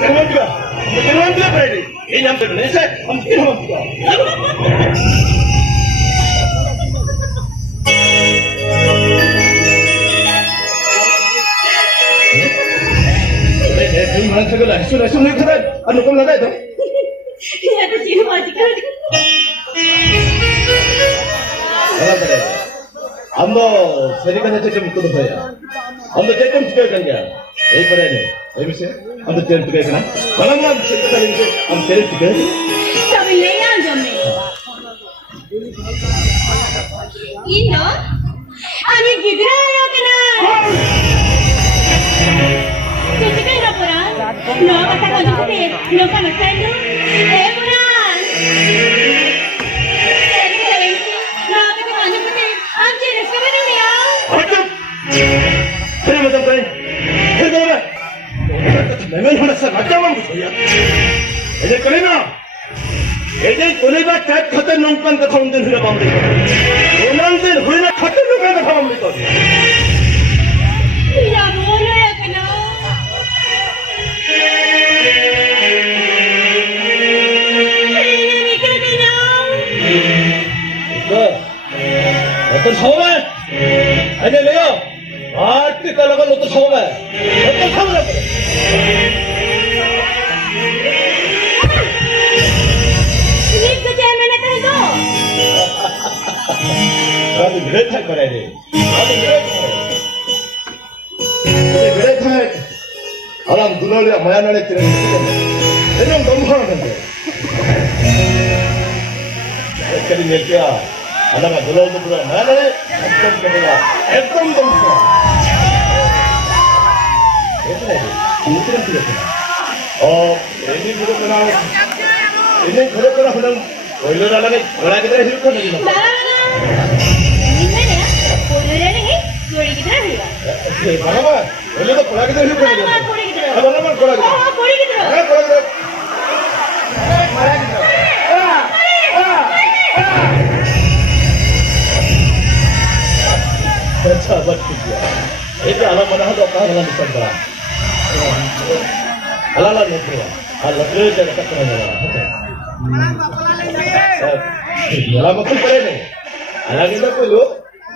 Kenapa berani? Ini yang Indonesia, hampir hampir. Ini mana segala? Sudah sudah kita anu kamu lagi tu? Ya tu sih majikan. Kalau tak ada, anda serikan saja cuma tu saja. Anda jangan juga kan ya? Ini pada ni, ini mesti. Anda jangan juga kan? Kalau mana serikan saja ni, anda jangan juga. Tapi leyan jamme. Ino, ani gidra ayo kena. Jadi kan laporan, no kata kau juga deh, no kan saya laporan. No kata kau juga deh, anjir sekarang ni ya. Betul. Saya macam kau. Saya dah lah. Memang hendak saya macam mana saya? Ini kerana. Ini koleba cat kata nongkan kata orang den hilang bambu. Orang den hilang kata nongkan kata bambu tu. Ya boleh ya kena. 어떤 사업에 아니 왜요? 아트 깔아가 어떤 사업에 어떤 사업을 할 거야? Ini kerja mana kau itu? 나도 그래 탈 거라니. 나도 그래 탈. 근데 그래 탈. 아람 눈얼이랑 마야나네 뛰는 거. 대령 너무 하는데. 그리 얘기야. 아나가 눈얼도 보다 마야나네. एकदम करेगा. एकदम दम से. ऐसा नहीं. दूसरे से देखना. ini juga kena. ini kena kena hendak. Oiler alage orang kita hidup kan ini. Ini mana ya? Oiler ni, kori kita hidup. Mana? Oiler tu orang kita hidup kan ini. Mana kori kita? Mana kori kita? Oh, kori kita. Kori kita. Mana kita? अच्छा बच गया एक अलग मना तो कहां लगा निकल रहा अलग नहीं किया अलग लगे जगह तक नहीं लगा मेरा मतलब करे नहीं अलग इधर कोई लोग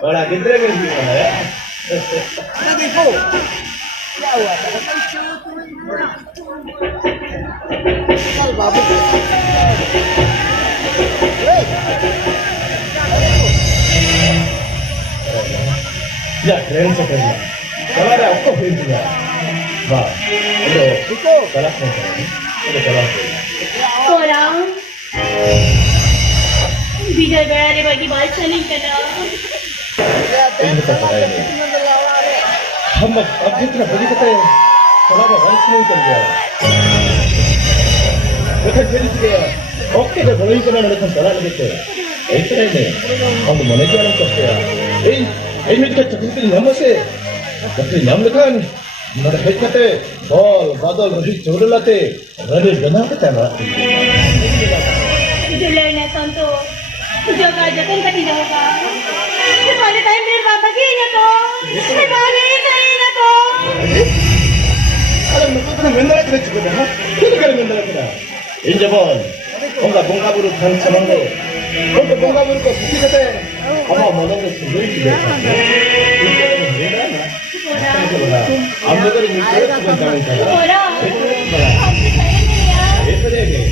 और आगे इधर में भी है देखो क्या हुआ चल बाबू ya keren sekali kalau ada apa pun juga bah itu salah sekali itu salah orang bijar berada bagi baca ni kena ini tak ada ini हम अब जितना बड़ी कहते हैं साला का वंश नहीं चल गया देखा चली गया ओके तो बड़ी करना लेकिन साला लेके ऐसे नहीं हम मने क्या नहीं करते हैं ini kita cakap ni nama se, tapi nama lekan, mana hebat te, bol, badal, rohi, codol te, rani jana kita mana? Jualan ni contoh, jaga jaga kan tidak hoga. Sebalik time ni bapa kini to, sebalik kini to. Alam nak tu mendara kena cukup dah, kita kena mendara kena. Ini jabon, bongga buru kan sama lo, bongga buru ko suci kata. हम मनो में सुंदर की देखा है हम लोग ने मिलकर सुबह जाने का ये तो देंगे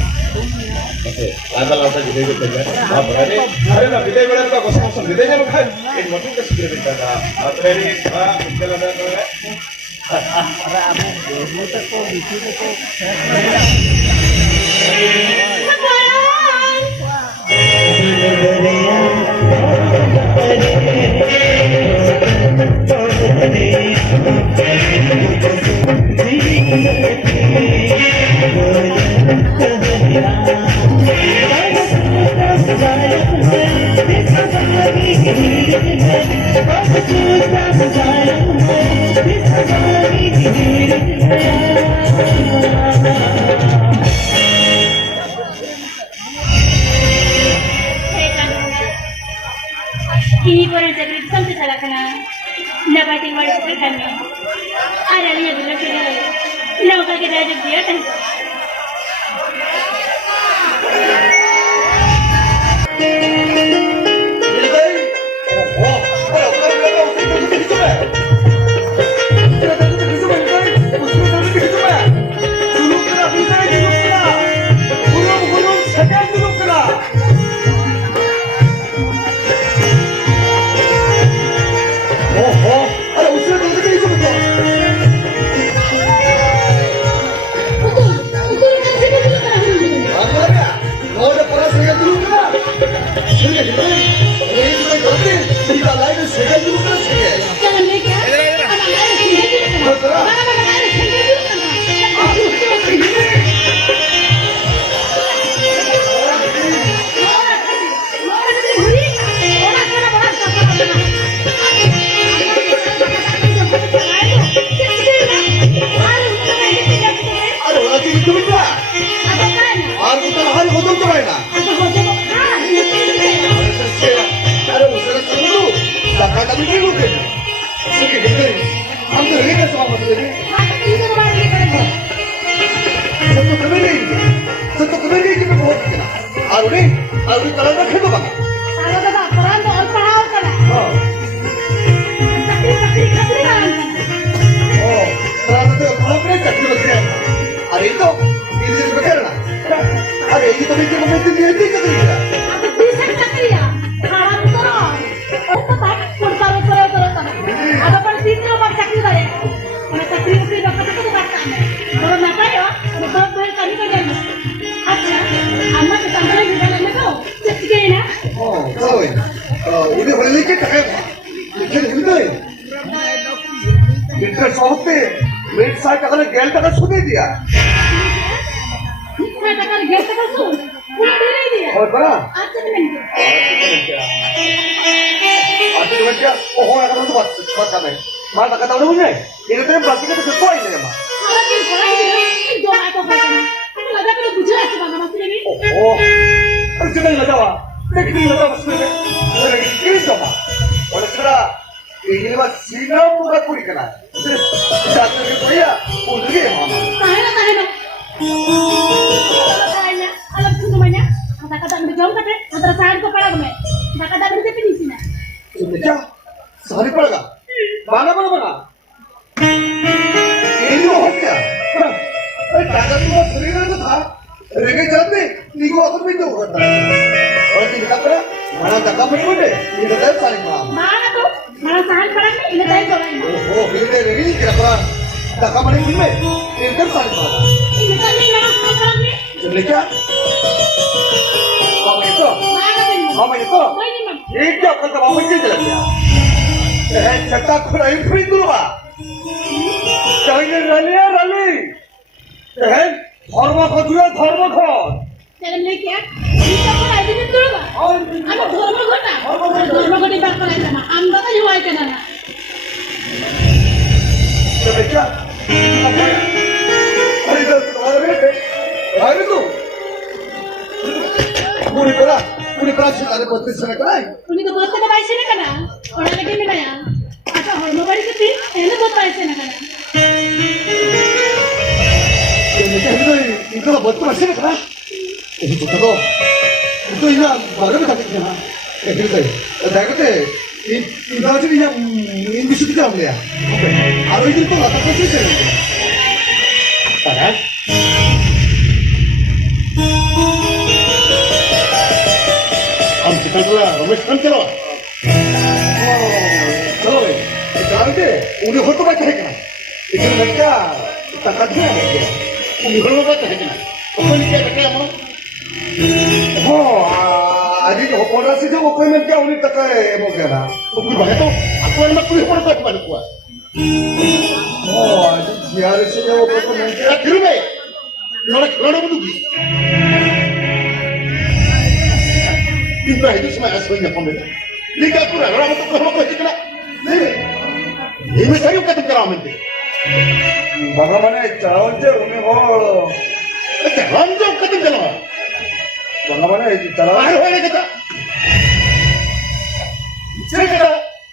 ओके आधा लाता जिधर को चल जाए आप बराबर अरे ना विदेश बड़ा का कसम कसम विदेश में खाए एक मोटू का सिगरेट पीता था अतरे ने हाँ उसके लगा तो है अरे आप वो तक को बीच में को Ini pun ada jadi sampai salah kena. Dapat tinggal di sekitar kami. Ada ni ada lagi. Ilaw ka kita aja dia kan. Jangan lagi ya. Anak anak sendiri dulu kan. Anak anak sendiri dulu kan. Kalau kata peran tuh orang paham kan. Tapi kan. Aku bisa cakri ya. Haram tuh. Oh tetap terus. Ada pasti itu lo cakri tadi. Mana cakri itu dapat itu makan. Kalau napa ya? Sebab kami kan aja. Anak sampai di dalamnya tuh. Cekik ya. 우리 원래 이렇게 다 해봐. 이렇게 힘들어요. Inter south पे met side का गेल का सुने दिया Saya takkan geser ke sun. Udah diri dia. और बड़ा Aja nih. आज तो क्या ओ हो रहा है तो बात कर रहे मां का ताऊ मुझे ये तो बात के तो कोई नहीं मां Kalau di sekolah ini जो aku katakan. Aku nggak ada bujur aja bang mas ini. ओ अरे चल लगा वा देखने लगा बस में अरे किस दफा और इसका ये बात सीना पूरा पूरी करना है जाते के भैया उड़ गए मामा Tahan. Tanya, alam itu namanya. Kata-kata berjauh kata, antara sehari kepala gue. Kata-kata berjauh di sini. तुमने क्या सारी पड़ेगा माना बना ये जो हो गया अरे टाटा तो शरीर में तो था रेगे जाते नीको आखिर में तो होता है और तीन का mana taka betul ini kita saling paham Mana tuh? Mana sehari kepala nih? Ini tadi gue. oh ini kira-kira taka mana ini kita saling paham Ini tadi mana kepala nih? तुमने क्या मामा itu Mana nih? मामा itu Oh ini mah. ये क्या करता मामा क्या चला गया चक्का खुला ही फ्री दूर बा चाहिए रली धर्म खोज Jangan lagi ya. Kita pun ada di dulu pak. Ada धर्म घटी बात करायचं sama. आमदा तर जेवायचं ना. तुमने क्या अरे इधर तुम्हारा बेटे आए तू पूरी तरह से अरे 32 साल का है कुणी तर बहुत कधी पैसे नाही का कोणाला गेले नाही आता हॉर्मोबाडी किती याने बहुत पैसे नाही का 이거 멋도 마시네 가. 이거 좋다고. 이거 이나 말을 다 듣잖아. 그러니까 내가 그때 이 나중에 그냥 인디슈트 잡을래야. 바로 이들 또 갖다 썼어야 되는데. 따라. kita dulu Ramesh kan chalo चलो भाई जानते उन्हें हो तो बात है क्या लेकिन मैं क्या ताकत है unggulo ba ta hekina अपन क्या करते हैं हम हो आज जो होना से जो कोई में क्या उन्हें तक है वो क्या ना unggulo ba to अपन में कुछ पर बात मान को हो आज जियार से जो कोई में क्या ya kiru be nora nora budu pintu itu semua aslinya pembe liga pura orang itu kalau kau hekina ini saya kata keramen bagaimana calon je उन्हें हो ranjau kata jalan bagaimana calon mahal hoने kata saya kata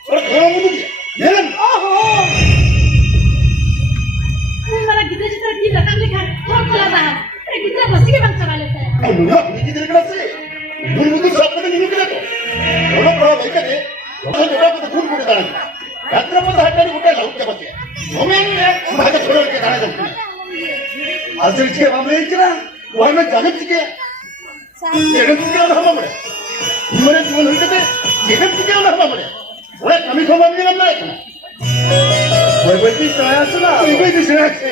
orang budu dia jalan ओहो मला किती चित्र 맞아 그렇게 나가자. 아저리 지게 마음에 있잖아. 와면 자ገብ지게. 제가 두개나 한번 그래. 이번에 죽은 흘때 제가 두개나 한번 그래. 왜 감히 도망이 안 나있구나. 왜 있어야 쓰나? 이거 드셔야지.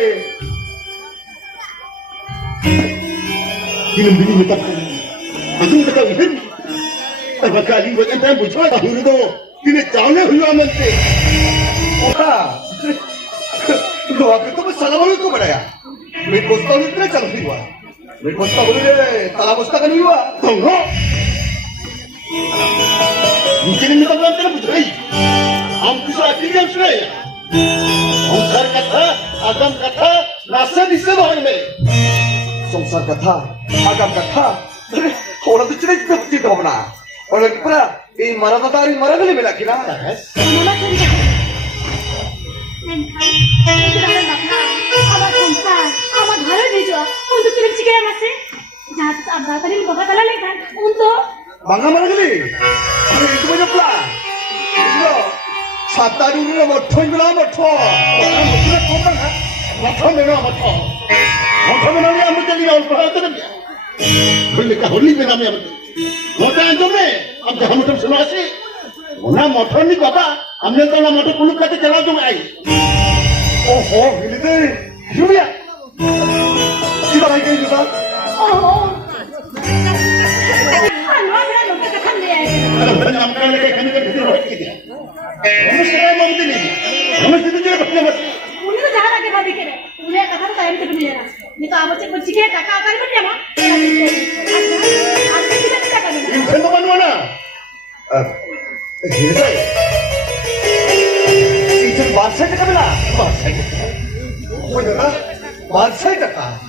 이놈 눈이 못 닦고. 어둠 같다고 했니? 아까 아닌 거 일단 못 쳐다. 그래도 니네 장에 흘러가면 돼. 오라. 너 아까 또 살아먹을 거 말이야. 왜 보스타를 때렸잖아, 이거. 왜 보스타를 따라보스타가 이와? 동호! 이제는 내가 남자는 부자이. 암구사 빌려주래야. 공살 같아, 아담 같아, 낯선 있어도 하네. 송산 같아, 아감 같아. 그래, 호랑도 찌레기도 붙이다 보나. 오늘 그거라, 이 말하다 다리 말하길래 매라키나. Mama cerita. Kailangan baka amat kumpa, amat halo nijo. Untuk kirim sige masih. Jahat abra tadi bapak talaga kan untuk 망가 말하길래. 그래, 이거 뭐냐, 플라. 이거, 사따리 우리가 뭐 토이구나, 뭐 토. 못하면 못하. 못하면 우리 아무 때리 나올 거 하더라면. 그러니까 홀리면 하면 못하는 점에 아무튼 한번 좀 수고하시. 오나 못하니 봐봐. 암년 동안 모두 굴룩까지 전화 좀 아이. 오호, 이리들, 유리야. 지나가니까 이거다. anu abra lo kita kan dia. 그럼 남편에게 가는 걸 그대로 할게 돼. 너무 싫어야 몸들이. 너무 싫은지 그냥 맞지. Uni tuh jahat lagi babi kene. Uni kata tuh kayak gitu nih. Ini tuh abang cek kunci kita kau kali mana mah? Ada kita tidak kan? 인생도만 원아. 이리들. 이제 마사지 가면라. 마사지. 뭐냐? 마사지 갈까?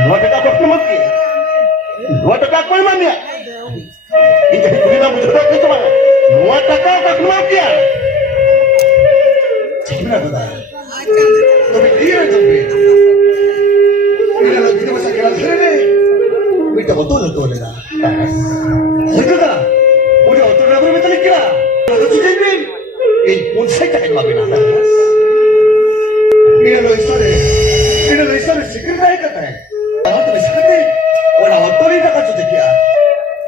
Nuwata ka apa mati? Nuwata ka apa mana? Ini kita butuh tak itu mana? Nuwata ka apa mati ya? 지금이라도다. 너희 이해를 좀 해. 이래라 믿음 사기라 그래. 우리 어떤 내가. 어쩌다. 우리 어떤 라고 하면 될기라. 너도 주제님. 이못 살짝 하지 마비나. 이래라 있어래 시끄러다 했거든. 나한테 시끄러대. 오늘 어떤 일이 나가서 새끼야.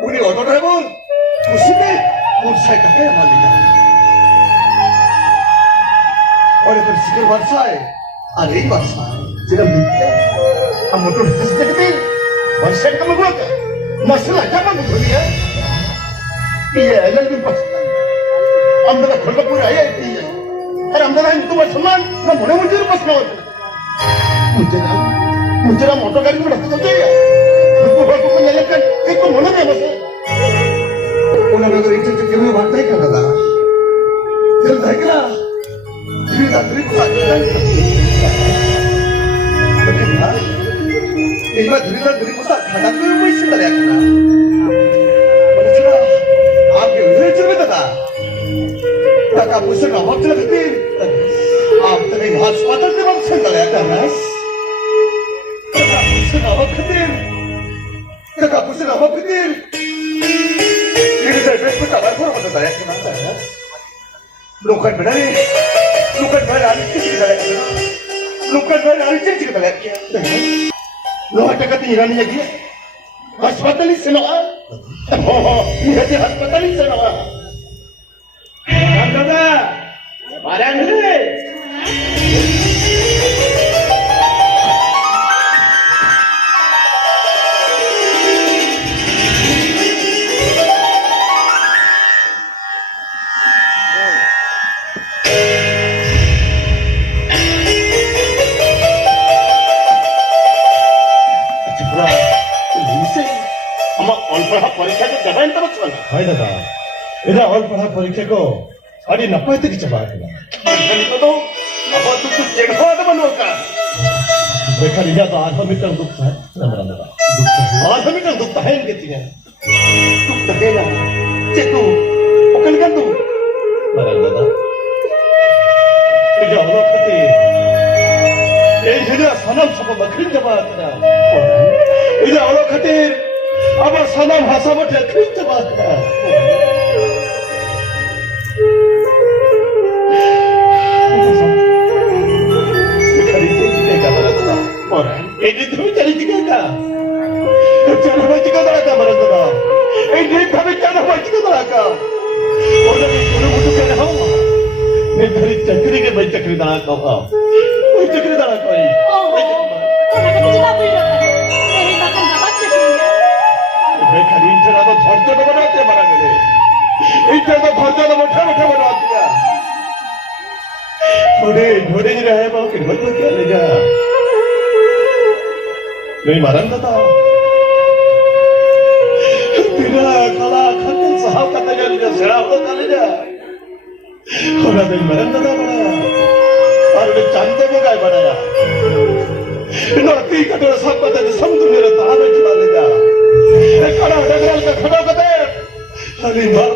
우리 어떤 라면 무슨 일못 살짝 해야 말이다. Oleh bersikir bansai, ada ini bansai. Tidak mungkin. Kamu tuh sedikit. Masa kamu buat? Masalah jangan betul ya. Iya, lagi pas. Ambil kerja pura ya. Iya. Ada ambil itu masalah. Namun yang menjadi pas nawat. Menjadi motor kali berapa saja ya. Aku menyalakan. Itu mana ya mas? Ulah negeri itu cekirnya bantai kan ada. Jadi kira. Kita terima saja. Bagaimana? Ini mah terima saja. Karena tu mesti ada yang kena. Macam apa yang saya cerita dah? Tak kamu senang waktu lagi. Apa tadi hospital tu kamu senang ya kan? Tak kamu senang waktu. Tak kamu senang waktu. Ini saya besok tak berapa orang dah ya kan? Bukan benar ni. Bukan benar alis kita lihat. Bukan benar alis kita lihat. Lo ada kata ini lagi? Hospital ini senang. Oh, ini hati hospital ini senang. Kata, barang ni. Hai dadah. Ida all पढ़ा परीक्षा को अरे नपाय तक चबा दिया ini तो apa tuh jaga ada manusia mereka dia तो आधा मीटर दुख है नंबर नंबर आधा मीटर दुख है इनके तीन दुख है ना Chetu ओकन kan tu barang dadah 이제 어느 같이 이 제가 사람 잡아 막힌 잡아 그다 이제 어느 같이 아마 사남 하사못해 그리스도 맞다. ini tu cari tiga ka. Cara baca kau tak ada mana tu. Ini tapi cara baca kau tak ada. Orang ini guru butuh kena hau. Ini dari cakri ke baca cakri tak ada kau. Baca cakri tak ada kau. Oh, kenapa kita tak boleh dapat? Ini makan dapat sih. mereka ni internet tu thorja tu mana tu mana kene. Internet tu thorja tu macam macam mana tu ya. Thode ni raya bawa ke mana tu le ja. नहीं मरन था तेरा कला खत्म साहब का तजा लिया सेरा हो चले जा और नहीं मरन था बड़ा और ने चांदे को गाय बनाया नौती का तो सब पता है समुद्र में रहता है चला ले जा एक कड़ा डगरल का खड़ा कर दे अरे मां